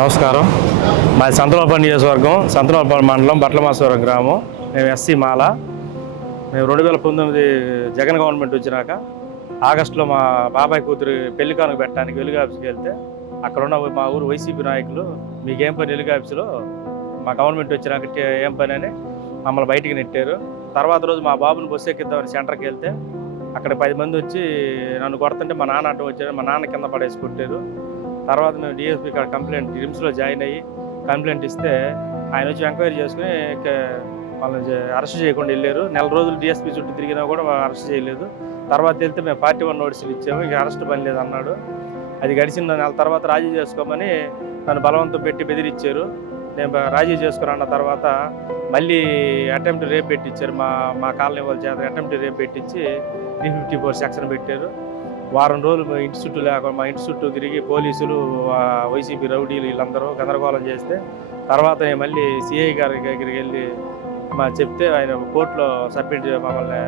నమస్కారం. మాది సంతనోల్పాడు నియోజకవర్గం, సంతనోల్పాడు మండలం, బట్లమాసవరం గ్రామం. మేము ఎస్సీ మాల. మేము 2019 జగన్ గవర్నమెంట్ వచ్చినాక ఆగస్టులో మా బాబాయ్ కూతురు పెళ్లి కానుక పెట్టడానికి వెలుగు ఆఫీస్కి వెళ్తే అక్కడ ఉన్న మా ఊరు వైసీపీ నాయకులు మీకేం పని వెలుగు ఆఫీసులో, మా గవర్నమెంట్ వచ్చినాక ఏం పని అని మమ్మల్ని బయటికి నెట్టారు. తర్వాత రోజు మా బాబుని బస్సు ఎక్కిద్దామని సెంటర్కి వెళ్తే అక్కడ 10 మంది వచ్చి నన్ను కొడుతుంటే మా నాన్న అడ్డం వచ్చారు. మా నాన్న కింద పడేసి కొట్టారు. తర్వాత మేము డిఎస్పీ కాడ కంప్లైంట్, రిమ్స్లో జాయిన్ అయ్యి కంప్లైంట్ ఇస్తే ఆయన వచ్చి ఎంక్వైరీ చేసుకుని వాళ్ళని అరెస్ట్ చేయకుండా వెళ్ళారు. నెల రోజులు డిఎస్పీ చుట్టూ తిరిగినా కూడా అరెస్ట్ చేయలేదు. తర్వాత వెళ్తే మేము పార్టీ 1 నోటీసులు ఇచ్చాము, ఇక అరెస్ట్ పని లేదు అన్నాడు. అది గడిచిన నెల తర్వాత రాజీ చేసుకోమని నన్ను బలవంతం పెట్టి బెదిరించారు. నేను రాజీ చేసుకుని తర్వాత మళ్ళీ అటెంప్ట్ రేప్ పెట్టించారు. మా కాలనీ వాళ్ళ చేత అటెంప్ట్ రేప్ పెట్టించి 354 సెక్షన్ పెట్టారు. వారం రోజులు మా ఇంటి చుట్టూ లేకుండా మా ఇంటి చుట్టూ తిరిగి పోలీసులు, వైసీపీ రౌడీలు వీళ్ళందరూ గందరగోళం చేస్తే తర్వాత నేను మళ్ళీ సిఐ గారి దగ్గరికి వెళ్ళి చెప్తే ఆయన కోర్టులో సబ్మిట్ మమ్మల్ని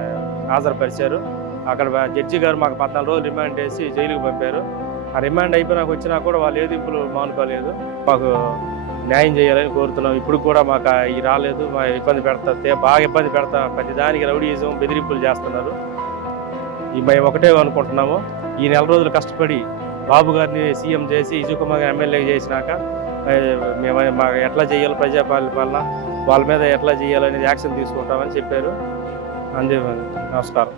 హాజరుపరిచారు. అక్కడ జడ్జి గారు మాకు 14 రోజులు రిమాండ్ చేసి జైలుకి పంపారు. ఆ రిమాండ్ అయిపోయినాక వచ్చినా కూడా వాళ్ళు ఏదింపులు మానుకోలేదు. మాకు న్యాయం చేయాలని కోరుతున్నాం. ఇప్పుడు కూడా మాకు ఈ రాలేదు, మా ఇబ్బంది బాగా ఇబ్బంది పెడతా, ప్రతి దానికి రౌడీజం బెదిరింపులు చేస్తున్నారు. మేము ఒకటే అనుకుంటున్నాము, ఈ నెల రోజులు కష్టపడి బాబు గారిని సీఎం చేసి ఇజుకుమార్ ఎమ్మెల్యే చేసినాక మేము మాకు ఎట్లా చేయాలి, ప్రజాపాలన వాళ్ళ మీద ఎట్లా చేయాలనేది యాక్షన్ తీసుకుంటామని చెప్పారు. అంతే. నమస్కారం.